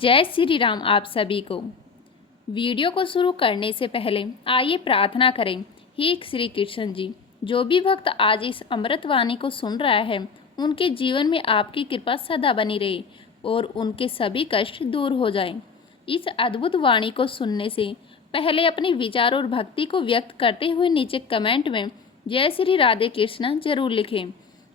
जय श्री राम आप सभी को। वीडियो को शुरू करने से पहले आइए प्रार्थना करें। हे श्री कृष्ण जी, जो भी भक्त आज इस अमृतवाणी को सुन रहा है उनके जीवन में आपकी कृपा सदा बनी रहे और उनके सभी कष्ट दूर हो जाएं। इस अद्भुत वाणी को सुनने से पहले अपने विचार और भक्ति को व्यक्त करते हुए नीचे कमेंट में जय श्री राधे कृष्ण जरूर लिखें।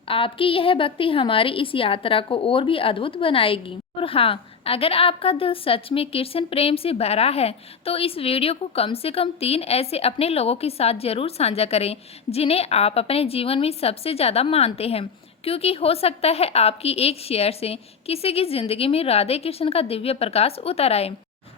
आपकी यह भक्ति हमारी इस यात्रा को और भी अद्भुत बनाएगी। और हाँ, अगर आपका दिल सच में कृष्ण प्रेम से भरा है तो इस वीडियो को कम से कम 3 ऐसे अपने लोगों के साथ जरूर साझा करें जिन्हें आप अपने जीवन में सबसे ज़्यादा मानते हैं, क्योंकि हो सकता है आपकी एक शेयर से किसी की ज़िंदगी में राधे कृष्ण का दिव्य प्रकाश उतर आए।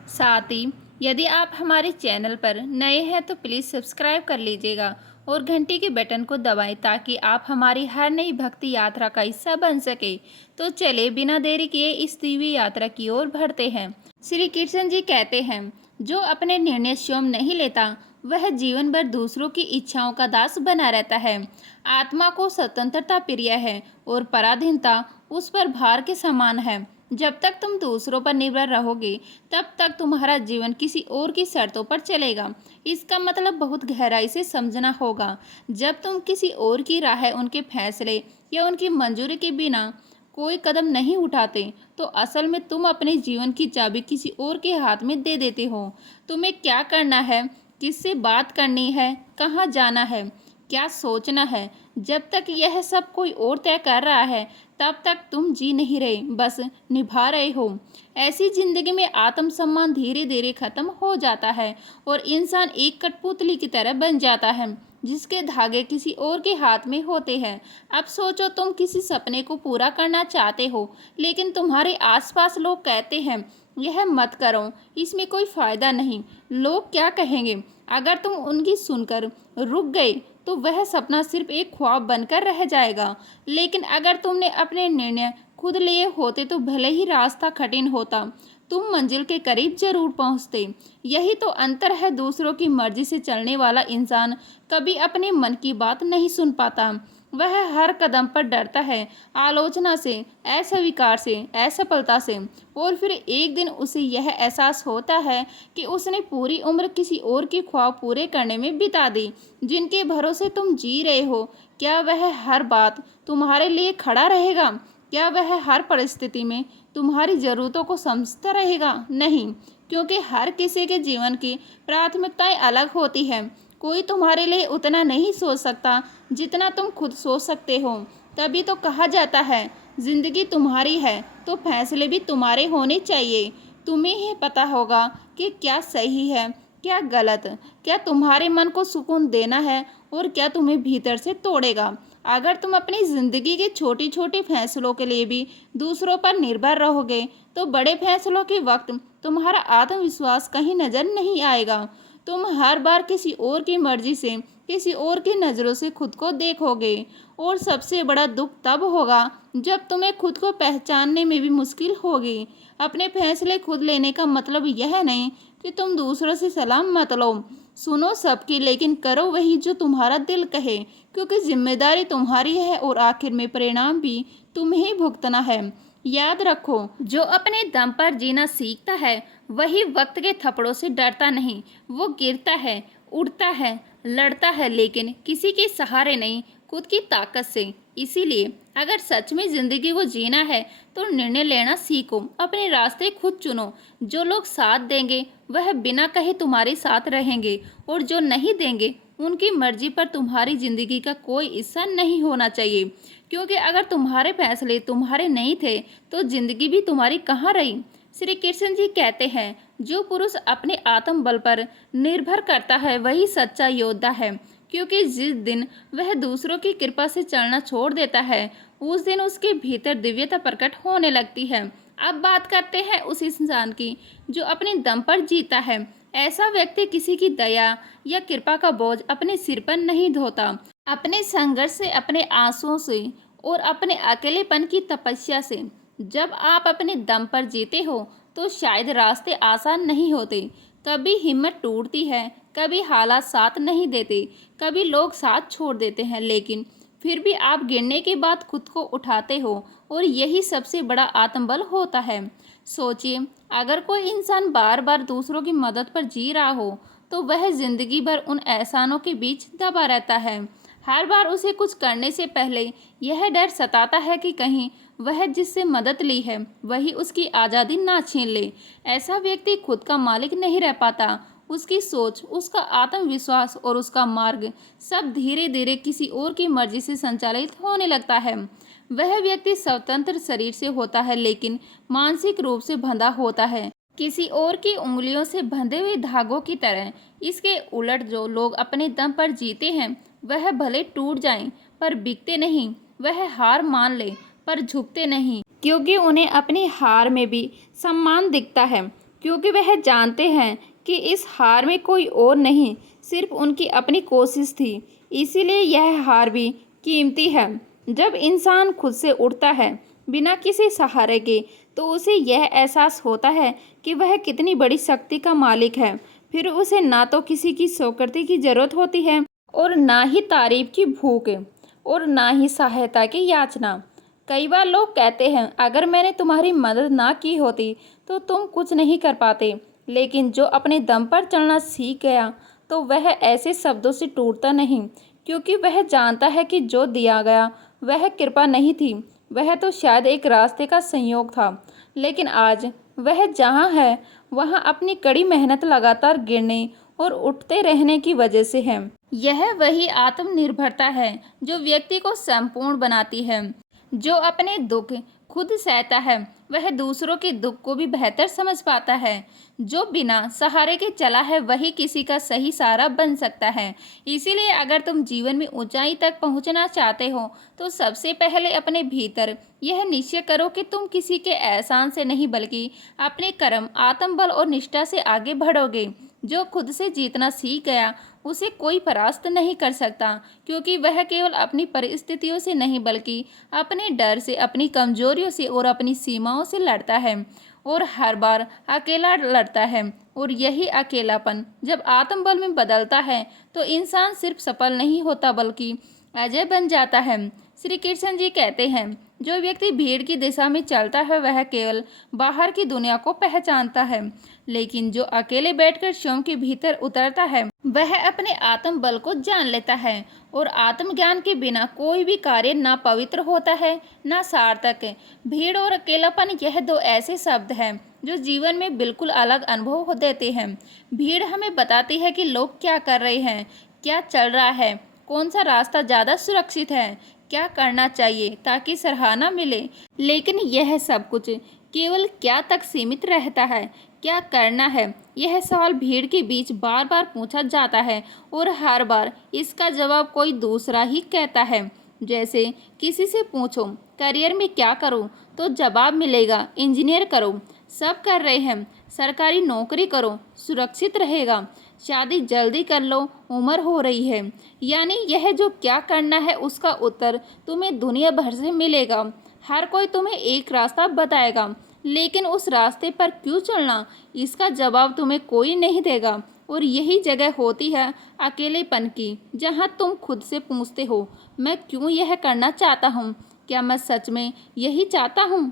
साथ ही यदि आप हमारे चैनल पर नए हैं तो प्लीज़ सब्सक्राइब कर लीजिएगा और घंटी के बटन को दबाएं ताकि आप हमारी हर नई भक्ति यात्रा का हिस्सा बन सके। तो चले बिना देरी किए इस दिव्य यात्रा की ओर बढ़ते हैं। श्री कृष्ण जी कहते हैं, जो अपने निर्णय स्वयं नहीं लेता वह जीवन भर दूसरों की इच्छाओं का दास बना रहता है। आत्मा को स्वतंत्रता प्रिय है और पराधीनता उस पर भार के समान है। जब तक तुम दूसरों पर निर्भर रहोगे तब तक तुम्हारा जीवन किसी और की शर्तों पर चलेगा। इसका मतलब बहुत गहराई से समझना होगा। जब तुम किसी और की राह, उनके फैसले या उनकी मंजूरी के बिना कोई कदम नहीं उठाते तो असल में तुम अपने जीवन की चाबी किसी और के हाथ में दे देते हो। तुम्हें क्या करना है, किससे बात करनी है, कहाँ जाना है, क्या सोचना है, जब तक यह सब कोई और तय कर रहा है तब तक तुम जी नहीं रहे, बस निभा रहे हो। ऐसी जिंदगी में आत्मसम्मान धीरे धीरे खत्म हो जाता है और इंसान एक कठपुतली की तरह बन जाता है जिसके धागे किसी और के हाथ में होते हैं। अब सोचो, तुम किसी सपने को पूरा करना चाहते हो लेकिन तुम्हारे आसपास लोग कहते हैं यह मत करो, इसमें कोई फायदा नहीं, लोग क्या कहेंगे। अगर तुम उनकी सुनकर रुक गए तो वह सपना सिर्फ एक ख्वाब बनकर रह जाएगा। लेकिन अगर तुमने अपने निर्णय खुद लिए होते तो भले ही रास्ता कठिन होता, तुम मंजिल के करीब जरूर पहुंचते। यही तो अंतर है। दूसरों की मर्जी से चलने वाला इंसान कभी अपने मन की बात नहीं सुन पाता। वह हर कदम पर डरता है, आलोचना से, अस्वीकार से, असफलता से। और फिर एक दिन उसे यह एहसास होता है कि उसने पूरी उम्र किसी और के ख्वाब पूरे करने में बिता दी। जिनके भरोसे तुम जी रहे हो, क्या वह हर बात तुम्हारे लिए खड़ा रहेगा? क्या वह हर परिस्थिति में तुम्हारी ज़रूरतों को समझता रहेगा? नहीं, क्योंकि हर किसी के जीवन की प्राथमिकताएं अलग होती हैं। कोई तुम्हारे लिए उतना नहीं सोच सकता जितना तुम खुद सोच सकते हो। तभी तो कहा जाता है, जिंदगी तुम्हारी है तो फैसले भी तुम्हारे होने चाहिए। तुम्हें ही पता होगा कि क्या सही है, क्या गलत, क्या तुम्हारे मन को सुकून देना है और क्या तुम्हें भीतर से तोड़ेगा। अगर तुम अपनी ज़िंदगी के छोटे छोटे फैसलों के लिए भी दूसरों पर निर्भर रहोगे तो बड़े फैसलों के वक्त तुम्हारा आत्मविश्वास कहीं नज़र नहीं आएगा। तुम हर बार किसी और की मर्जी से, किसी और की नज़रों से खुद को देखोगे। और सबसे बड़ा दुख तब होगा जब तुम्हें खुद को पहचानने में भी मुश्किल होगी। अपने फैसले खुद लेने का मतलब यह नहीं कि तुम दूसरों से सलाह मत लो। सुनो सबकी, लेकिन करो वही जो तुम्हारा दिल कहे, क्योंकि जिम्मेदारी तुम्हारी है और आखिर में परिणाम भी तुम्हें भुगतना है। याद रखो, जो अपने दम पर जीना सीखता है वही वक्त के थप्पड़ों से डरता नहीं। वो गिरता है, उड़ता है, लड़ता है, लेकिन किसी के सहारे नहीं, खुद की ताकत से। इसीलिए अगर सच में ज़िंदगी को जीना है तो निर्णय लेना सीखो, अपने रास्ते खुद चुनो। जो लोग साथ देंगे वह बिना कहे तुम्हारे साथ रहेंगे और जो नहीं देंगे उनकी मर्जी पर तुम्हारी ज़िंदगी का कोई हिस्सा नहीं होना चाहिए। क्योंकि अगर तुम्हारे फैसले तुम्हारे नहीं थे तो ज़िंदगी भी तुम्हारी कहाँ रही। श्री कृष्ण जी कहते हैं, जो पुरुष अपने आत्मबल पर निर्भर करता है वही सच्चा योद्धा है, क्योंकि जिस दिन वह दूसरों की कृपा से चलना छोड़ देता है उस दिन उसके भीतर दिव्यता प्रकट होने लगती है। अब बात करते हैं उस इंसान की जो अपने दम पर जीता है। ऐसा व्यक्ति किसी की दया या कृपा का बोझ अपने सिर पर नहीं ढोता। अपने संघर्ष से, अपने आंसुओं से और अपने अकेलेपन की तपस्या से। जब आप अपने दम पर जीते हो तो शायद रास्ते आसान नहीं होते, कभी हिम्मत टूटती है, कभी हालात साथ नहीं देते, कभी लोग साथ छोड़ देते हैं, लेकिन फिर भी आप गिरने के बाद खुद को उठाते हो और यही सबसे बड़ा आत्मबल होता है। सोचिए, अगर कोई इंसान बार बार दूसरों की मदद पर जी रहा हो तो वह जिंदगी भर उन एहसानों के बीच दबा रहता है। हर बार उसे कुछ करने से पहले यह डर सताता है कि कहीं वह जिससे मदद ली है वही उसकी आज़ादी ना छीन ले। ऐसा व्यक्ति खुद का मालिक नहीं रह पाता। उसकी सोच, उसका आत्मविश्वास और उसका मार्ग सब धीरे धीरे किसी और की मर्जी से संचालित होने लगता है। वह व्यक्ति स्वतंत्र शरीर से होता है लेकिन मानसिक रूप से बंधा होता है, किसी और की उंगलियों से बंधे हुए धागों की तरह। इसके उलट जो लोग अपने दम पर जीते हैं वह भले टूट जाएं पर बिकते नहीं। वह हार मान ले पर झुकते नहीं, क्योंकि उन्हें अपनी हार में भी सम्मान दिखता है, क्योंकि वह जानते हैं कि इस हार में कोई और नहीं, सिर्फ उनकी अपनी कोशिश थी। इसीलिए यह हार भी कीमती है। जब इंसान खुद से उठता है बिना किसी सहारे के तो उसे यह एहसास होता है कि वह कितनी बड़ी शक्ति का मालिक है। फिर उसे ना तो किसी की स्वीकृति की जरूरत होती है और ना ही तारीफ की भूख और ना ही सहायता की याचना। कई बार लोग कहते हैं, अगर मैंने तुम्हारी मदद ना की होती तो तुम कुछ नहीं कर पाते। लेकिन जो अपने दम पर चलना सीख गया तो वह ऐसे शब्दों से टूटता नहीं, क्योंकि वह जानता है कि जो दिया गया वह कृपा नहीं थी, वह तो शायद एक रास्ते का संयोग था। लेकिन आज वह जहाँ है वहाँ अपनी कड़ी मेहनत लगातार गिरने और उठते रहने की वजह से है। यह वही आत्मनिर्भरता है जो व्यक्ति को संपूर्ण बनाती है। जो अपने दुख खुद सहता है वह दूसरों के दुख को भी बेहतर समझ पाता है। जो बिना सहारे के चला है वही किसी का सही सहारा बन सकता है। इसीलिए अगर तुम जीवन में ऊंचाई तक पहुंचना चाहते हो तो सबसे पहले अपने भीतर यह निश्चय करो कि तुम किसी के एहसान से नहीं बल्कि अपने कर्म, आत्मबल और निष्ठा से आगे बढ़ोगे। जो खुद से जीतना सीख गया उसे कोई परास्त नहीं कर सकता, क्योंकि वह केवल अपनी परिस्थितियों से नहीं बल्कि अपने डर से, अपनी कमजोरियों से और अपनी सीमाओं से लड़ता है और हर बार अकेला लड़ता है। और यही अकेलापन जब आत्मबल में बदलता है तो इंसान सिर्फ सफल नहीं होता बल्कि अजय बन जाता है। श्री कृष्ण जी कहते हैं, जो व्यक्ति भीड़ की दिशा में चलता है वह केवल बाहर की दुनिया को पहचानता है, लेकिन जो अकेले बैठकर स्वयं के भीतर उतरता है वह अपने आत्म बल को जान लेता है। और आत्मज्ञान के बिना कोई भी कार्य ना पवित्र होता है ना सार्थक है। भीड़ और अकेलापन, यह दो ऐसे शब्द हैं जो जीवन में बिल्कुल अलग अनुभव देते हैं। भीड़ हमें बताती है कि लोग क्या कर रहे हैं, क्या चल रहा है, कौन सा रास्ता ज़्यादा सुरक्षित है, क्या करना चाहिए ताकि सराहना मिले। लेकिन यह सब कुछ केवल क्या तक सीमित रहता है, क्या करना है, यह सवाल भीड़ के बीच बार बार पूछा जाता है और हर बार इसका जवाब कोई दूसरा ही कहता है। जैसे किसी से पूछो करियर में क्या करूं तो जवाब मिलेगा इंजीनियर करो, सब कर रहे हैं, सरकारी नौकरी करो, सुरक्षित रहेगा, शादी जल्दी कर लो, उम्र हो रही है। यानी यह जो क्या करना है उसका उत्तर तुम्हें दुनिया भर से मिलेगा। हर कोई तुम्हें एक रास्ता बताएगा, लेकिन उस रास्ते पर क्यों चलना इसका जवाब तुम्हें कोई नहीं देगा। और यही जगह होती है अकेलेपन की, जहाँ तुम खुद से पूछते हो, मैं क्यों यह करना चाहता हूँ, क्या मैं सच में यही चाहता हूँ।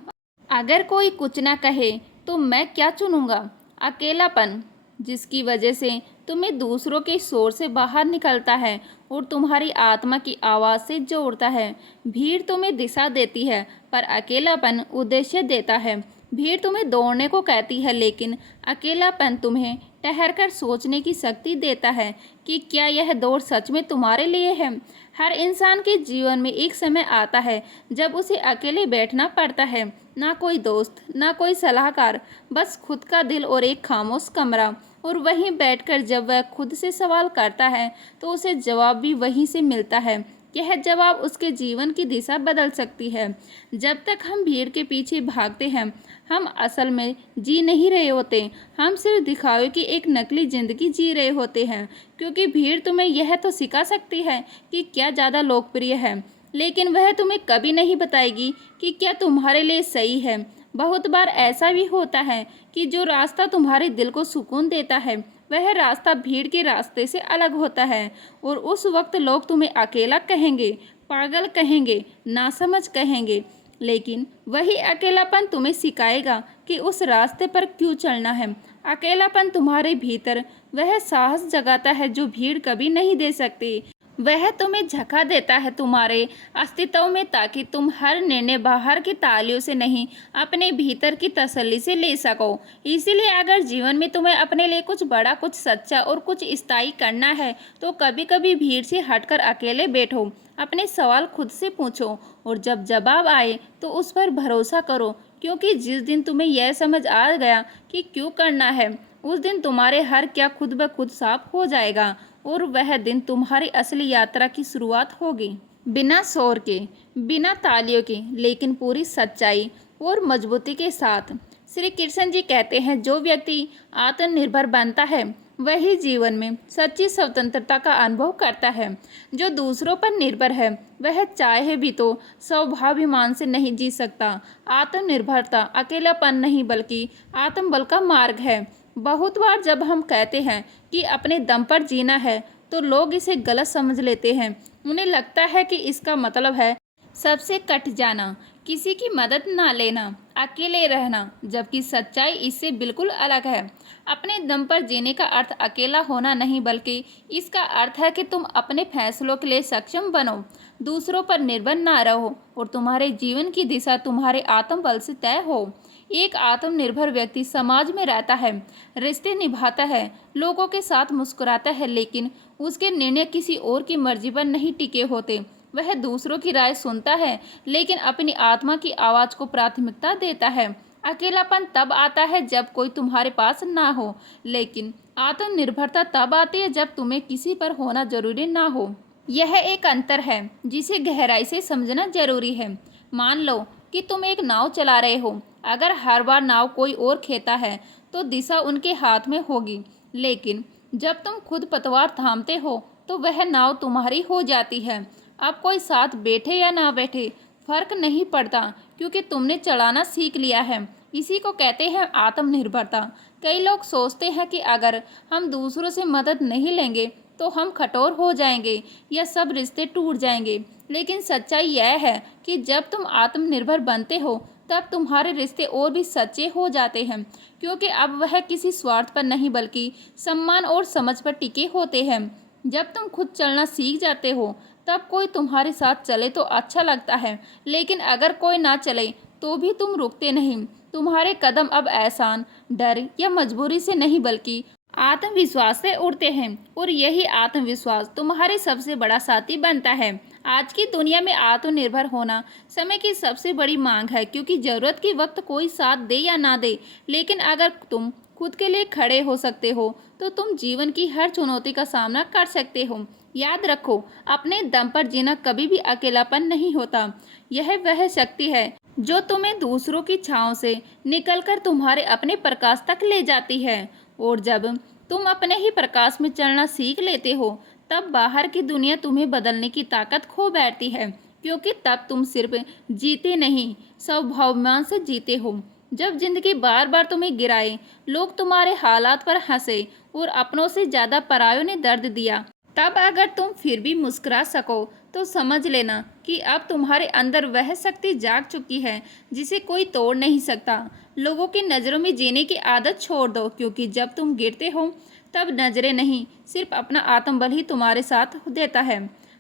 अगर कोई कुछ ना कहे तो मैं क्या चुनूंगा। अकेलापन जिसकी वजह से तुम्हें दूसरों के शोर से बाहर निकलता है और तुम्हारी आत्मा की आवाज़ से जोड़ता है। भीड़ तुम्हें दिशा देती है पर अकेलापन उद्देश्य देता है। भीड़ तुम्हें दौड़ने को कहती है लेकिन अकेलापन तुम्हें ठहरकर सोचने की शक्ति देता है कि क्या यह दौड़ सच में तुम्हारे लिए है। हर इंसान के जीवन में एक समय आता है जब उसे अकेले बैठना पड़ता है, ना कोई दोस्त, ना कोई सलाहकार, बस खुद का दिल और एक खामोश कमरा। और वहीं बैठकर जब वह खुद से सवाल करता है तो उसे जवाब भी वहीं से मिलता है। यह जवाब उसके जीवन की दिशा बदल सकती है। जब तक हम भीड़ के पीछे भागते हैं हम असल में जी नहीं रहे होते, हम सिर्फ दिखावे की एक नकली ज़िंदगी जी रहे होते हैं। क्योंकि भीड़ तुम्हें यह तो सिखा सकती है कि क्या ज़्यादा लोकप्रिय है, लेकिन वह तुम्हें कभी नहीं बताएगी कि क्या तुम्हारे लिए सही है। बहुत बार ऐसा भी होता है कि जो रास्ता तुम्हारे दिल को सुकून देता है वह रास्ता भीड़ के रास्ते से अलग होता है। और उस वक्त लोग तुम्हें अकेला कहेंगे, पागल कहेंगे, नासमझ कहेंगे, लेकिन वही अकेलापन तुम्हें सिखाएगा कि उस रास्ते पर क्यों चलना है। अकेलापन तुम्हारे भीतर वह साहस जगाता है जो भीड़ कभी नहीं दे सकती। वह तुम्हें झका देता है तुम्हारे अस्तित्व में, ताकि तुम हर निर्णय बाहर की तालियों से नहीं, अपने भीतर की तसल्ली से ले सको। इसीलिए अगर जीवन में तुम्हें अपने लिए कुछ बड़ा, कुछ सच्चा और कुछ स्थायी करना है, तो कभी कभी भीड़ से हटकर अकेले बैठो, अपने सवाल खुद से पूछो, और जब जवाब आए तो उस पर भरोसा करो। क्योंकि जिस दिन तुम्हें यह समझ आ गया कि क्यों करना है, उस दिन तुम्हारे हर क्या खुद ब खुद साफ हो जाएगा, और वह दिन तुम्हारी असली यात्रा की शुरुआत होगी। बिना शोर के, बिना तालियों के, लेकिन पूरी सच्चाई और मजबूती के साथ। श्री कृष्ण जी कहते हैं, जो व्यक्ति आत्मनिर्भर बनता है वही जीवन में सच्ची स्वतंत्रता का अनुभव करता है। जो दूसरों पर निर्भर है वह चाहे भी तो स्वाभिमान से नहीं जी सकता। आत्मनिर्भरता अकेलापन नहीं बल्कि आत्मबल का मार्ग है। बहुत बार जब हम कहते हैं कि अपने दम पर जीना है, तो लोग इसे गलत समझ लेते हैं। उन्हें लगता है कि इसका मतलब है सबसे कट जाना, किसी की मदद ना लेना, अकेले रहना, जबकि सच्चाई इससे बिल्कुल अलग है। अपने दम पर जीने का अर्थ अकेला होना नहीं, बल्कि इसका अर्थ है कि तुम अपने फैसलों के लिए सक्षम बनो, दूसरों पर निर्भर ना रहो, और तुम्हारे जीवन की दिशा तुम्हारे आत्मबल से तय हो। एक आत्मनिर्भर व्यक्ति समाज में रहता है, रिश्ते निभाता है, लोगों के साथ मुस्कुराता है, लेकिन उसके निर्णय किसी और की मर्जी पर नहीं टिके होते। वह दूसरों की राय सुनता है, लेकिन अपनी आत्मा की आवाज को प्राथमिकता देता है। अकेलापन तब आता है जब कोई तुम्हारे पास ना हो, लेकिन आत्मनिर्भरता तब आती है जब तुम्हें किसी पर होना जरूरी ना हो। यह एक अंतर है जिसे गहराई से समझना जरूरी है। मान लो कि तुम एक नाव चला रहे हो। अगर हर बार नाव कोई और खेता है तो दिशा उनके हाथ में होगी, लेकिन जब तुम खुद पतवार थामते हो तो वह नाव तुम्हारी हो जाती है। अब कोई साथ बैठे या ना बैठे फर्क नहीं पड़ता, क्योंकि तुमने चलाना सीख लिया है। इसी को कहते हैं आत्मनिर्भरता। कई लोग सोचते हैं कि अगर हम दूसरों से मदद नहीं लेंगे तो हम कठोर हो जाएंगे या सब रिश्ते टूट जाएंगे, लेकिन सच्चाई यह है कि जब तुम आत्मनिर्भर बनते हो तब तुम्हारे रिश्ते और भी सच्चे हो जाते हैं, क्योंकि अब वह किसी स्वार्थ पर नहीं बल्कि सम्मान और समझ पर टिके होते हैं। जब तुम खुद चलना सीख जाते हो तब कोई तुम्हारे साथ चले तो अच्छा लगता है, लेकिन अगर कोई ना चले तो भी तुम रुकते नहीं। तुम्हारे कदम अब एहसान, डर या मजबूरी से नहीं बल्कि आत्मविश्वास से उड़ते हैं, और यही आत्मविश्वास तुम्हारे सबसे बड़ा साथी बनता है। आज की दुनिया में आत्मनिर्भर होना समय की सबसे बड़ी मांग है, क्योंकि जरूरत के वक्त कोई साथ दे या ना दे, लेकिन अगर तुम खुद के लिए खड़े हो सकते हो तो तुम जीवन की हर चुनौती का सामना कर सकते हो। याद रखो, अपने दम पर जीना कभी भी अकेलापन नहीं होता। यह वह शक्ति है जो तुम्हें दूसरों की छांव से निकलकर तुम्हारे अपने प्रकाश तक ले जाती है। और जब तुम अपने ही प्रकाश में चलना सीख लेते हो तब बाहर की दुनिया तुम्हें बदलने की ताकत खो बैठती है, क्योंकि तब तुम सिर्फ जीते नहीं, स्वाभिमान से जीते हो। जब जिंदगी बार बार तुम्हें गिराए, लोग तुम्हारे हालात पर हंसे और अपनों से ज़्यादा परायों ने दर्द दिया, तब अगर तुम फिर भी मुस्कुरा सको तो समझ लेना कि अब तुम्हारे अंदर वह शक्ति जाग चुकी है जिसे कोई तोड़ नहीं सकता। लोगों की नज़रों में जीने की आदत छोड़ दो, क्योंकि जब तुम गिरते हो तब नजरें नहीं, सिर्फ अपना आत्मबल ही तुम्हारे साथ देता है।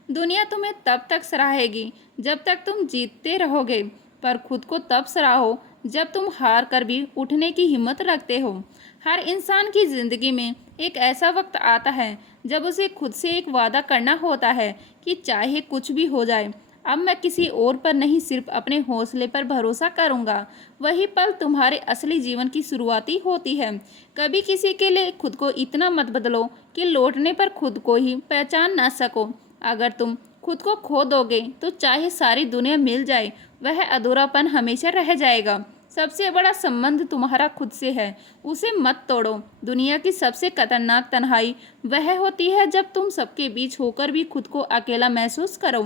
दुनिया तुम्हें तब तक सराहेगी जब तक तुम जीतते रहोगे, पर खुद को तब सराहो जब तुम हार कर भी उठने की हिम्मत रखते हो। हर इंसान की ज़िंदगी में एक ऐसा वक्त आता है जब उसे खुद से एक वादा करना होता है कि चाहे कुछ भी हो जाए, अब मैं किसी और पर नहीं, सिर्फ अपने हौसले पर भरोसा करूंगा। वही पल तुम्हारे असली जीवन की शुरुआती होती है। कभी किसी के लिए खुद को इतना मत बदलो कि लौटने पर खुद को ही पहचान ना सको। अगर तुम खुद को खो दोगे तो चाहे सारी दुनिया मिल जाए, वह अधूरापन हमेशा रह जाएगा। सबसे बड़ा संबंध तुम्हारा खुद से है, उसे मत तोड़ो। दुनिया की सबसे खतरनाक तन्हाई वह होती है जब तुम सबके बीच होकर भी खुद को अकेला महसूस करो।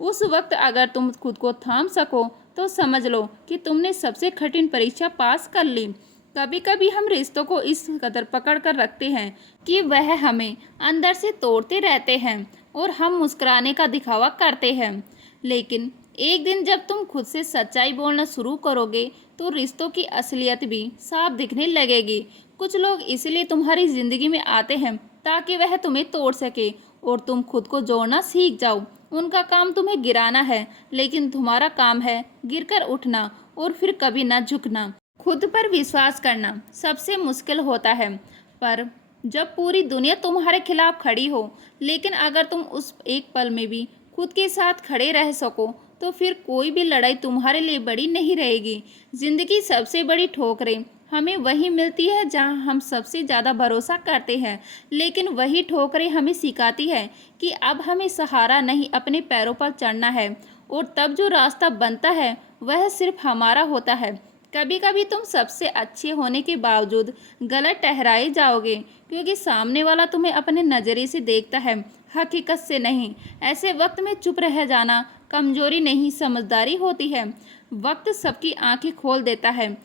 उस वक्त अगर तुम खुद को थाम सको तो समझ लो कि तुमने सबसे कठिन परीक्षा पास कर ली। कभी कभी हम रिश्तों को इस कदर पकड़ कर रखते हैं कि वह हमें अंदर से तोड़ते रहते हैं और हम मुस्कुराने का दिखावा करते हैं, लेकिन एक दिन जब तुम खुद से सच्चाई बोलना शुरू करोगे तो रिश्तों की असलियत भी साफ दिखने लगेगी। कुछ लोग इसलिए तुम्हारी ज़िंदगी में आते हैं ताकि वह तुम्हें तोड़ सके और तुम खुद को जोड़ना सीख जाओ। उनका काम तुम्हें गिराना है, लेकिन तुम्हारा काम है गिरकर उठना और फिर कभी ना झुकना। खुद पर विश्वास करना सबसे मुश्किल होता है, पर जब पूरी दुनिया तुम्हारे खिलाफ खड़ी हो, लेकिन अगर तुम उस एक पल में भी खुद के साथ खड़े रह सको तो फिर कोई भी लड़ाई तुम्हारे लिए बड़ी नहीं रहेगी। जिंदगी सबसे बड़ी ठोकरें हमें वही मिलती है जहां हम सबसे ज़्यादा भरोसा करते हैं, लेकिन वही ठोकरें हमें सिखाती है कि अब हमें सहारा नहीं अपने पैरों पर चढ़ना है, और तब जो रास्ता बनता है वह सिर्फ हमारा होता है। कभी कभी तुम सबसे अच्छे होने के बावजूद गलत ठहराए जाओगे, क्योंकि सामने वाला तुम्हें अपने नज़रिए से देखता है, हकीकत से नहीं। ऐसे वक्त में चुप रह जाना कमजोरी नहीं, समझदारी होती है। वक्त सबकी आंखें खोल देता है।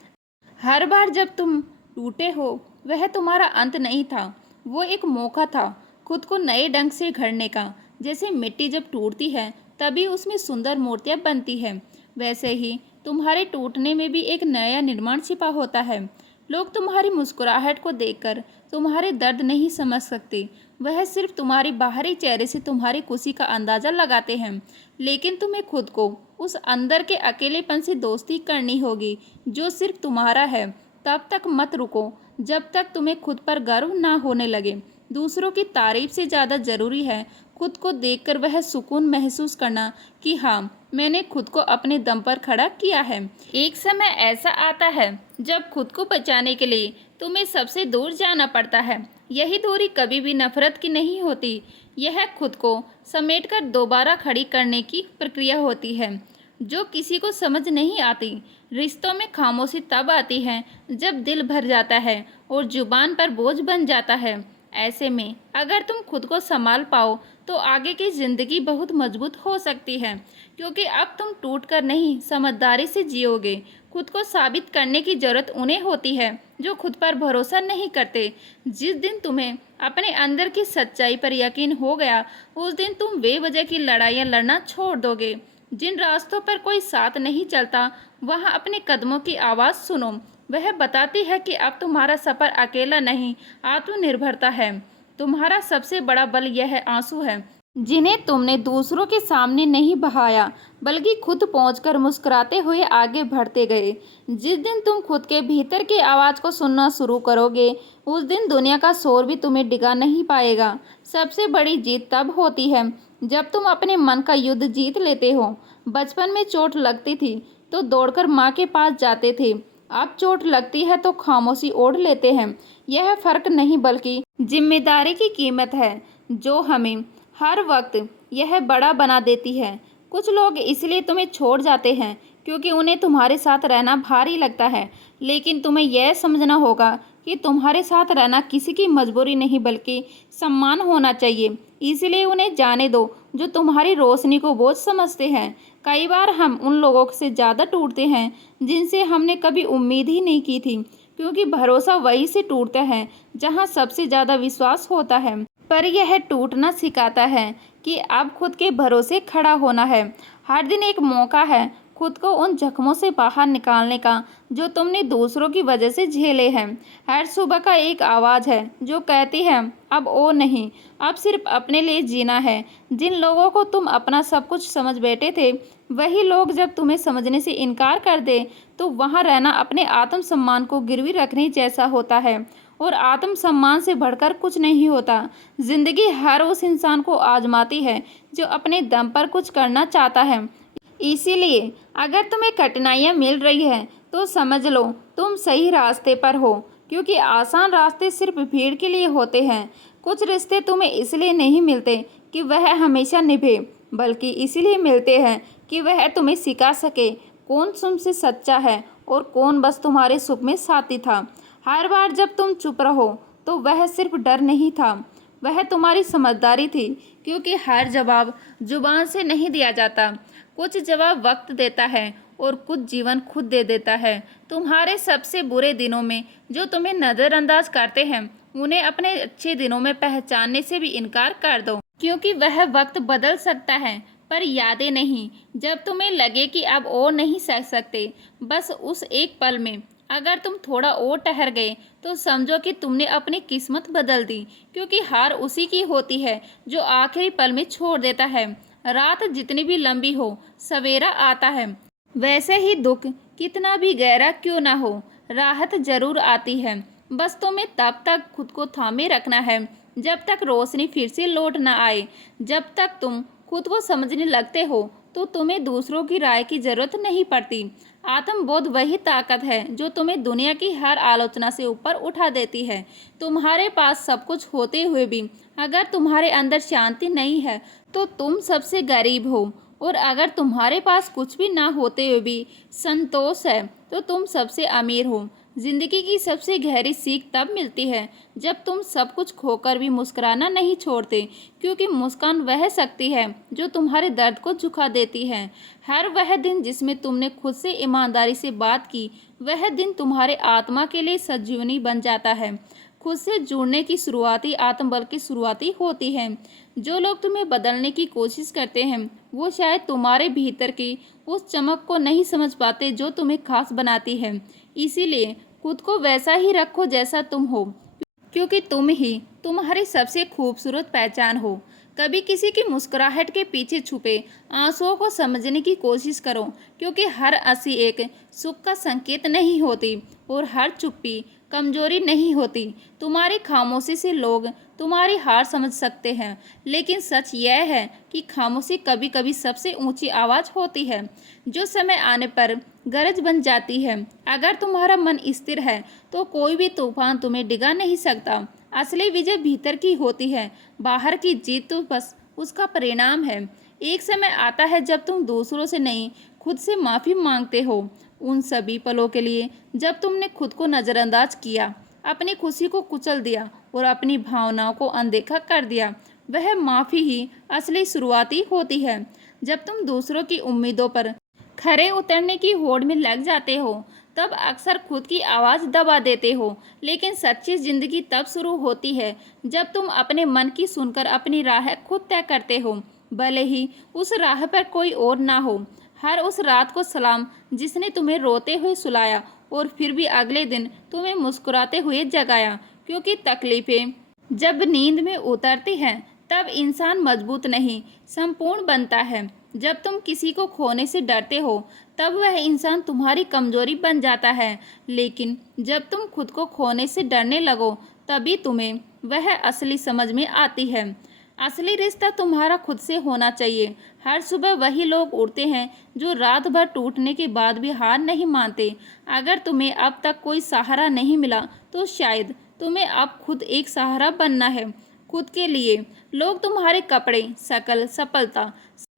हर बार जब तुम टूटे हो वह तुम्हारा अंत नहीं था, वो एक मौका था खुद को नए ढंग से घड़ने का। जैसे मिट्टी जब टूटती है तभी उसमें सुंदर मूर्तियाँ बनती हैं, वैसे ही तुम्हारे टूटने में भी एक नया निर्माण छिपा होता है। लोग तुम्हारी मुस्कुराहट को देखकर तुम्हारे दर्द नहीं समझ सकते, वह सिर्फ तुम्हारी बाहरी चेहरे से तुम्हारी खुशी का अंदाज़ा लगाते हैं। लेकिन तुम्हें खुद को उस अंदर के अकेलेपन से दोस्ती करनी होगी जो सिर्फ तुम्हारा है। तब तक मत रुको जब तक तुम्हें खुद पर गर्व ना होने लगे। दूसरों की तारीफ से ज़्यादा ज़रूरी है खुद को देखकर वह सुकून महसूस करना कि हाँ, मैंने खुद को अपने दम पर खड़ा किया है। एक समय ऐसा आता है जब खुद को बचाने के लिए तुम्हें सबसे दूर जाना पड़ता है। यही दूरी कभी भी नफरत की नहीं होती, यह खुद को समेटकर दोबारा खड़ी करने की प्रक्रिया होती है जो किसी को समझ नहीं आती। रिश्तों में खामोशी तब आती है जब दिल भर जाता है और जुबान पर बोझ बन जाता है। ऐसे में अगर तुम खुद को संभाल पाओ तो आगे की ज़िंदगी बहुत मजबूत हो सकती है, क्योंकि अब तुम टूट कर नहीं, समझदारी से जियोगे। खुद को साबित करने की ज़रूरत उन्हें होती है जो खुद पर भरोसा नहीं करते। जिस दिन तुम्हें अपने अंदर की सच्चाई पर यकीन हो गया, उस दिन तुम बेवजह की लड़ाइयाँ लड़ना छोड़ दोगे। जिन रास्तों पर कोई साथ नहीं चलता वहाँ अपने कदमों की आवाज़ सुनो, वह बताती है कि अब तुम्हारा सफ़र अकेला नहीं, आत्मनिर्भरता है। तुम्हारा सबसे बड़ा बल यह आंसू है जिन्हें तुमने दूसरों के सामने नहीं बहाया, बल्कि खुद पहुंचकर मुस्कुराते हुए आगे बढ़ते गए। जिस दिन तुम खुद के भीतर की आवाज़ को सुनना शुरू करोगे, उस दिन दुनिया का शोर भी तुम्हें डिगा नहीं पाएगा। सबसे बड़ी जीत तब होती है जब तुम अपने मन का युद्ध जीत लेते हो। बचपन में चोट लगती थी तो दौड़कर माँ के पास जाते थे, अब चोट लगती है तो खामोशी ओढ़ लेते हैं। यह फर्क नहीं बल्कि जिम्मेदारी की कीमत है जो हमें हर वक्त यह बड़ा बना देती है। कुछ लोग इसलिए तुम्हें छोड़ जाते हैं क्योंकि उन्हें तुम्हारे साथ रहना भारी लगता है, लेकिन तुम्हें यह समझना होगा कि तुम्हारे साथ रहना किसी की मजबूरी नहीं बल्कि सम्मान होना चाहिए। इसलिए उन्हें जाने दो जो तुम्हारी रोशनी को बोझ समझते हैं। कई बार हम उन लोगों से ज़्यादा टूटते हैं जिनसे हमने कभी उम्मीद ही नहीं की थी, क्योंकि भरोसा वहीं से टूटता है जहां सबसे ज़्यादा विश्वास होता है। पर यह टूटना सिखाता है कि अब खुद के भरोसे खड़ा होना है। हर दिन एक मौका है खुद को उन जख्मों से बाहर निकालने का जो तुमने दूसरों की वजह से झेले हैं। हर सुबह का एक आवाज़ है जो कहती है अब वो नहीं, अब सिर्फ अपने लिए जीना है। जिन लोगों को तुम अपना सब कुछ समझ बैठे थे, वही लोग जब तुम्हें समझने से इनकार कर दे तो वहाँ रहना अपने आत्मसम्मान को गिरवी रखने जैसा होता है, और आत्मसम्मान से बढ़कर कुछ नहीं होता। जिंदगी हर उस इंसान को आजमाती है जो अपने दम पर कुछ करना चाहता है। इसीलिए अगर तुम्हें कठिनाइयाँ मिल रही हैं तो समझ लो तुम सही रास्ते पर हो, क्योंकि आसान रास्ते सिर्फ भीड़ के लिए होते हैं। कुछ रिश्ते तुम्हें इसलिए नहीं मिलते कि वह हमेशा निभे, बल्कि इसीलिए मिलते हैं कि वह तुम्हें सिखा सके कौन तुमसे सच्चा है और कौन बस तुम्हारे सुख में साथी था। हर बार जब तुम चुप रहो तो वह सिर्फ डर नहीं था, वह तुम्हारी समझदारी थी, क्योंकि हर जवाब जुबान से नहीं दिया जाता। कुछ जवाब वक्त देता है और कुछ जीवन खुद दे देता है। तुम्हारे सबसे बुरे दिनों में जो तुम्हें नज़रअंदाज करते हैं, उन्हें अपने अच्छे दिनों में पहचानने से भी इनकार कर दो, क्योंकि वह वक्त बदल सकता है पर यादें नहीं। जब तुम्हें लगे कि अब और नहीं सह सकते, बस उस एक पल में अगर तुम थोड़ा और ठहर गए तो समझो कि तुमने अपनी किस्मत बदल दी, क्योंकि हार उसी की होती है जो आखिरी पल में छोड़ देता है। रात जितनी भी लंबी हो, सवेरा आता है। वैसे ही दुख कितना भी गहरा क्यों ना हो, राहत जरूर आती है। बस तुम्हें तब तक खुद को थामे रखना है जब तक रोशनी फिर से लौट ना आए। जब तक तुम खुद को समझने लगते हो तो तुम्हें दूसरों की राय की जरूरत नहीं पड़ती। आत्मबोध वही ताकत है जो तुम्हें दुनिया की हर आलोचना से ऊपर उठा देती है। तुम्हारे पास सब कुछ होते हुए भी अगर तुम्हारे अंदर शांति नहीं है तो तुम सबसे गरीब हो, और अगर तुम्हारे पास कुछ भी ना होते हुए भी संतोष है तो तुम सबसे अमीर हो। जिंदगी की सबसे गहरी सीख तब मिलती है जब तुम सब कुछ खोकर भी मुस्कुराना नहीं छोड़ते, क्योंकि मुस्कान वह शक्ति है जो तुम्हारे दर्द को झुका देती है। हर वह दिन जिसमें तुमने खुद से ईमानदारी से बात की, वह दिन तुम्हारे आत्मा के लिए संजीवनी बन जाता है। खुद से जुड़ने की शुरुआती आत्मबल की शुरुआती होती है। जो लोग तुम्हें बदलने की कोशिश करते हैं वो शायद तुम्हारे भीतर की उस चमक को नहीं समझ पाते जो तुम्हें खास बनाती है। इसीलिए खुद को वैसा ही रखो जैसा तुम हो, क्योंकि तुम ही तुम्हारी सबसे खूबसूरत पहचान हो। कभी किसी की मुस्कुराहट के पीछे छुपे आंसुओं को समझने की कोशिश करो, क्योंकि हर हंसी एक सुख का संकेत नहीं होती और हर चुप्पी कमजोरी नहीं होती। तुम्हारी खामोशी से लोग तुम्हारी हार समझ सकते हैं, लेकिन सच यह है कि खामोशी कभी कभी सबसे ऊंची आवाज़ होती है जो समय आने पर गरज बन जाती है। अगर तुम्हारा मन स्थिर है तो कोई भी तूफान तुम्हें डिगा नहीं सकता। असली विजय भीतर की होती है, बाहर की जीत तो बस उसका परिणाम है। एक समय आता है जब तुम दूसरों से नहीं, खुद से माफ़ी मांगते हो उन सभी पलों के लिए जब तुमने खुद को नज़रअंदाज किया, अपनी खुशी को कुचल दिया और अपनी भावनाओं को अनदेखा कर दिया। वह माफ़ी ही असली शुरुआती होती है। जब तुम दूसरों की उम्मीदों पर खरे उतरने की होड़ में लग जाते हो तब अक्सर खुद की आवाज़ दबा देते हो, लेकिन सच्ची ज़िंदगी तब शुरू होती है जब तुम अपने मन की सुनकर अपनी राह खुद तय करते हो, भले ही उस राह पर कोई और ना हो। हर उस रात को सलाम जिसने तुम्हें रोते हुए सुलाया और फिर भी अगले दिन तुम्हें मुस्कुराते हुए जगाया, क्योंकि तकलीफ़ें जब नींद में उतरती हैं तब इंसान मजबूत नहीं, संपूर्ण बनता है। जब तुम किसी को खोने से डरते हो तब वह इंसान तुम्हारी कमजोरी बन जाता है, लेकिन जब तुम खुद को खोने से डरने लगो तभी तुम्हें वह असली समझ में आती है। असली रिश्ता तुम्हारा खुद से होना चाहिए। हर सुबह वही लोग उठते हैं जो रात भर टूटने के बाद भी हार नहीं मानते। अगर तुम्हें अब तक कोई सहारा नहीं मिला तो शायद तुम्हें अब खुद एक सहारा बनना है, खुद के लिए। लोग तुम्हारे कपड़े, शकल, सफलता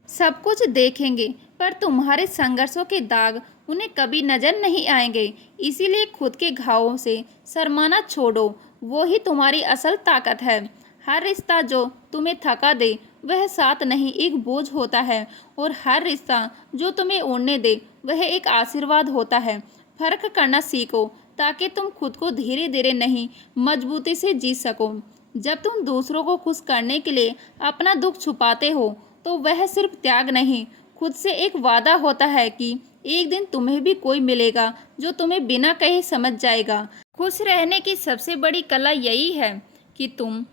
सब कुछ देखेंगे, पर तुम्हारे संघर्षों के दाग उन्हें कभी नजर नहीं आएंगे। इसीलिए खुद के घावों से शर्माना छोड़ो, वो ही तुम्हारी असल ताकत है। हर रिश्ता जो तुम्हें थका दे वह साथ नहीं एक बोझ होता है, और हर रिश्ता जो तुम्हें उड़ने दे वह एक आशीर्वाद होता है। फर्क करना सीखो ताकि तुम खुद को धीरे धीरे नहीं, मजबूती से जी सको। जब तुम दूसरों को खुश करने के लिए अपना दुख छुपाते हो तो वह सिर्फ त्याग नहीं, खुद से एक वादा होता है कि एक दिन तुम्हें भी कोई मिलेगा जो तुम्हें बिना कहे समझ जाएगा। खुश रहने की सबसे बड़ी कला यही है कि तुम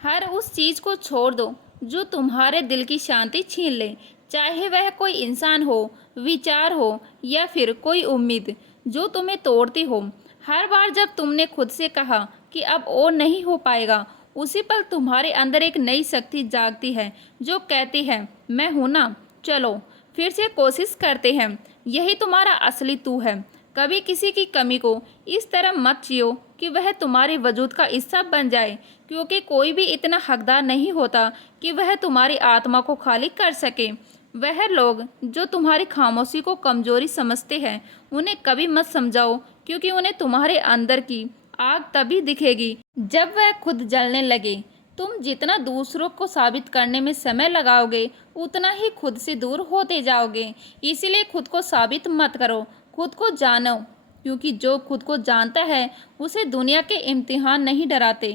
हर उस चीज़ को छोड़ दो जो तुम्हारे दिल की शांति छीन ले, चाहे वह कोई इंसान हो, विचार हो या फिर कोई उम्मीद जो तुम्हें तोड़ती हो। हर बार जब तुमने खुद से कहा कि अब और नहीं हो पाएगा, उसी पल तुम्हारे अंदर एक नई शक्ति जागती है जो कहती है मैं हूं ना, चलो फिर से कोशिश करते हैं। यही तुम्हारा असली तू है। कभी किसी की कमी को इस तरह मत जियो कि वह तुम्हारे वजूद का हिस्सा बन जाए, क्योंकि कोई भी इतना हकदार नहीं होता कि वह तुम्हारी आत्मा को खाली कर सके। वह लोग जो तुम्हारी खामोशी को कमजोरी समझते हैं उन्हें कभी मत समझाओ, क्योंकि उन्हें तुम्हारे अंदर की आग तभी दिखेगी जब वह खुद जलने लगे। तुम जितना दूसरों को साबित करने में समय लगाओगे उतना ही खुद से दूर होते जाओगे। इसीलिए खुद को साबित मत करो, खुद को जानो, क्योंकि जो खुद को जानता है उसे दुनिया के इम्तिहान नहीं डराते।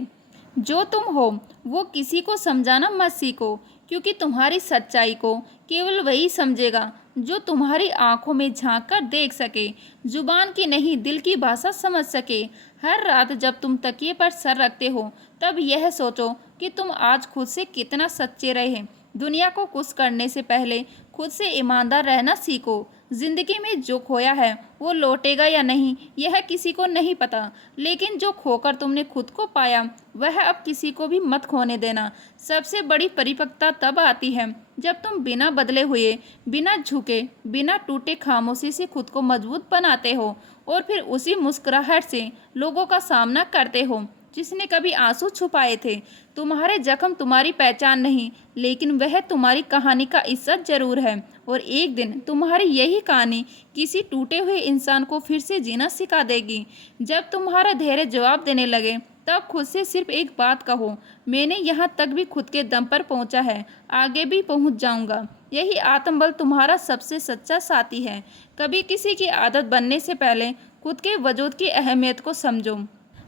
जो तुम हो वो किसी को समझाना मत सीखो, क्योंकि तुम्हारी सच्चाई को केवल वही समझेगा जो तुम्हारी आंखों में झांक कर देख सके, जुबान की नहीं दिल की भाषा समझ सके। हर रात जब तुम तकिए पर सर रखते हो तब यह सोचो कि तुम आज खुद से कितना सच्चे रहे। दुनिया को खुश करने से पहले खुद से ईमानदार रहना सीखो। जिंदगी में जो खोया है वो लौटेगा या नहीं यह किसी को नहीं पता, लेकिन जो खोकर तुमने खुद को पाया वह अब किसी को भी मत खोने देना। सबसे बड़ी परिपक्वता तब आती है जब तुम बिना बदले हुए, बिना झुके, बिना टूटे खामोशी से खुद को मजबूत बनाते हो और फिर उसी मुस्कुराहट से लोगों का सामना करते हो जिसने कभी आंसू छुपाए थे। तुम्हारे जख्म तुम्हारी पहचान नहीं, लेकिन वह तुम्हारी कहानी का हिस्सा जरूर है। और एक दिन तुम्हारी यही कहानी किसी टूटे हुए इंसान को फिर से जीना सिखा देगी। जब तुम्हारा धैर्य जवाब देने लगे तब खुद से सिर्फ एक बात कहो, मैंने यहाँ तक भी खुद के दम पर पहुँचा है, आगे भी पहुँच जाऊँगा। यही आत्मबल तुम्हारा सबसे सच्चा साथी है। कभी किसी की आदत बनने से पहले खुद के वजूद की अहमियत को समझो।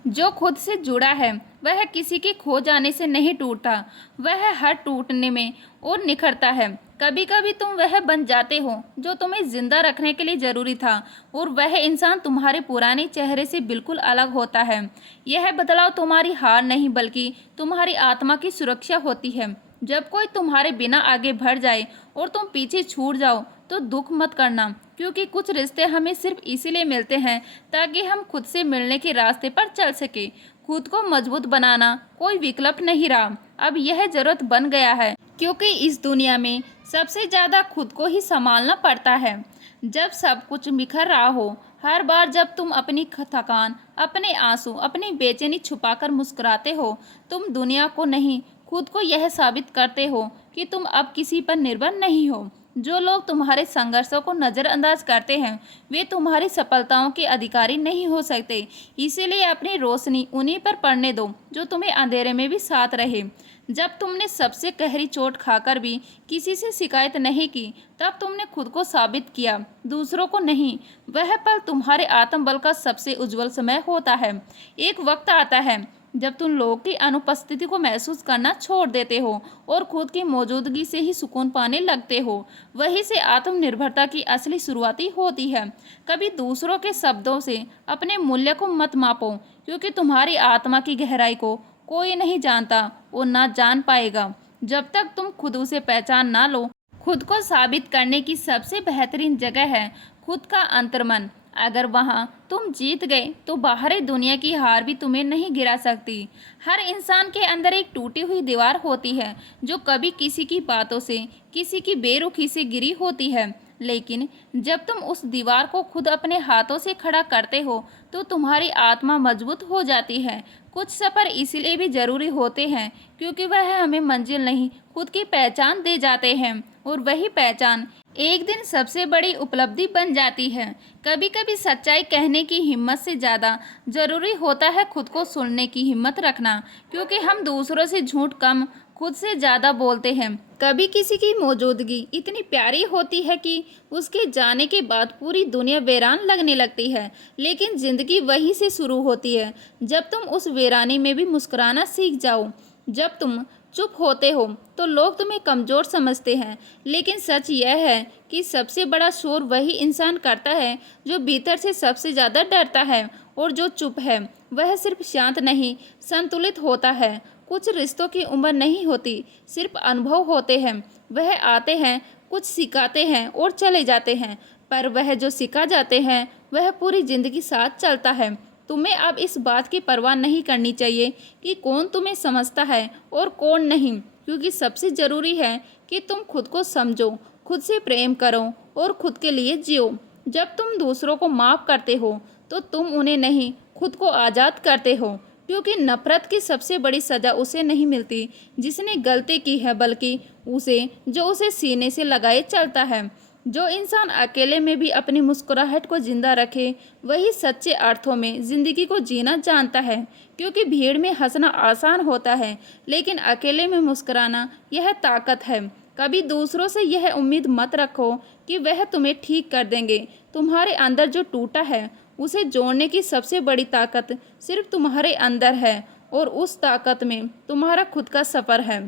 जो खुद से जुड़ा है वह किसी के खो जाने से नहीं टूटता, वह हर टूटने में और निखरता है। कभी कभी तुम वह बन जाते हो जो तुम्हें जिंदा रखने के लिए जरूरी था, और वह इंसान तुम्हारे पुराने चेहरे से बिल्कुल अलग होता है। यह बदलाव तुम्हारी हार नहीं बल्कि तुम्हारी आत्मा की सुरक्षा होती है। जब कोई तुम्हारे बिना आगे बढ़ जाए और तुम पीछे छूट जाओ तो दुख मत करना, क्योंकि कुछ रिश्ते हमें सिर्फ इसीलिए मिलते हैं ताकि हम खुद से मिलने के रास्ते पर चल सके। खुद को मजबूत बनाना कोई विकल्प नहीं रहा, अब यह जरूरत बन गया है, क्योंकि इस दुनिया में सबसे ज़्यादा खुद को ही संभालना पड़ता है। जब सब कुछ बिखर रहा हो, हर बार जब तुम अपनी थकान, अपने आंसू, अपनी बेचैनी छुपाकर मुस्कुराते हो, तुम दुनिया को नहीं खुद को यह साबित करते हो कि तुम अब किसी पर निर्भर नहीं हो। जो लोग तुम्हारे संघर्षों को नज़रअंदाज करते हैं वे तुम्हारी सफलताओं के अधिकारी नहीं हो सकते। इसीलिए अपनी रोशनी उन्हीं पर पड़ने दो जो तुम्हें अंधेरे में भी साथ रहे। जब तुमने सबसे गहरी चोट खाकर भी किसी से शिकायत नहीं की तब तुमने खुद को साबित किया, दूसरों को नहीं। वह पल तुम्हारे आत्मबल का सबसे उज्जवल समय होता है। एक वक्त आता है जब तुम लोगों की अनुपस्थिति को महसूस करना छोड़ देते हो और खुद की मौजूदगी से ही सुकून पाने लगते हो। वहीं से आत्मनिर्भरता की असली शुरुआती होती है। कभी दूसरों के शब्दों से अपने मूल्य को मत मापो, क्योंकि तुम्हारी आत्मा की गहराई को कोई नहीं जानता और ना जान पाएगा जब तक तुम खुद उसे पहचान ना लो। खुद को साबित करने की सबसे बेहतरीन जगह है खुद का अंतर्मन। अगर वहाँ तुम जीत गए तो बाहरी दुनिया की हार भी तुम्हें नहीं गिरा सकती। हर इंसान के अंदर एक टूटी हुई दीवार होती है जो कभी किसी की बातों से, किसी की बेरुखी से गिरी होती है, लेकिन जब तुम उस दीवार को खुद अपने हाथों से खड़ा करते हो तो तुम्हारी आत्मा मजबूत हो जाती है। कुछ सफ़र इसलिए भी ज़रूरी होते हैं क्योंकि वह हमें मंजिल नहीं खुद की पहचान दे जाते हैं, और वही पहचान एक दिन सबसे बड़ी उपलब्धि बन जाती है। कभी कभी सच्चाई कहने की हिम्मत से ज़्यादा ज़रूरी होता है खुद को सुनने की हिम्मत रखना, क्योंकि हम दूसरों से झूठ कम, खुद से ज़्यादा बोलते हैं। कभी किसी की मौजूदगी इतनी प्यारी होती है कि उसके जाने के बाद पूरी दुनिया वीरान लगने लगती है, लेकिन ज़िंदगी वहीं से शुरू होती है जब तुम उस वीरानी में भी मुस्कुराना सीख जाओ। जब तुम चुप होते हो तो लोग तुम्हें कमज़ोर समझते हैं, लेकिन सच यह है कि सबसे बड़ा शोर वही इंसान करता है जो भीतर से सबसे ज़्यादा डरता है। और जो चुप है वह सिर्फ शांत नहीं, संतुलित होता है। कुछ रिश्तों की उम्र नहीं होती, सिर्फ अनुभव होते हैं। वह आते हैं, कुछ सिखाते हैं और चले जाते हैं, पर वह जो सिखा जाते हैं वह पूरी ज़िंदगी साथ चलता है। तुम्हें अब इस बात की परवाह नहीं करनी चाहिए कि कौन तुम्हें समझता है और कौन नहीं, क्योंकि सबसे ज़रूरी है कि तुम खुद को समझो, खुद से प्रेम करो और खुद के लिए जियो। जब तुम दूसरों को माफ़ करते हो तो तुम उन्हें नहीं खुद को आज़ाद करते हो, क्योंकि नफ़रत की सबसे बड़ी सज़ा उसे नहीं मिलती जिसने गलती की है, बल्कि उसे जो उसे सीने से लगाए चलता है। जो इंसान अकेले में भी अपनी मुस्कुराहट को जिंदा रखे वही सच्चे अर्थों में ज़िंदगी को जीना जानता है, क्योंकि भीड़ में हंसना आसान होता है लेकिन अकेले में मुस्कुराना यह ताकत है। कभी दूसरों से यह उम्मीद मत रखो कि वह तुम्हें ठीक कर देंगे। तुम्हारे अंदर जो टूटा है उसे जोड़ने की सबसे बड़ी ताकत सिर्फ तुम्हारे अंदर है, और उस ताकत में तुम्हारा खुद का सफ़र है।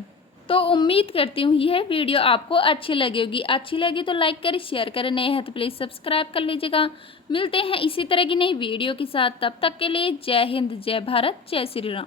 तो उम्मीद करती हूँ यह वीडियो आपको अच्छी लगी होगी। अच्छी लगी तो लाइक करें, शेयर करें, नए हैं तो प्लीज़ सब्सक्राइब कर लीजिएगा। मिलते हैं इसी तरह की नई वीडियो के साथ, तब तक के लिए जय हिंद, जय भारत, जय श्री राम।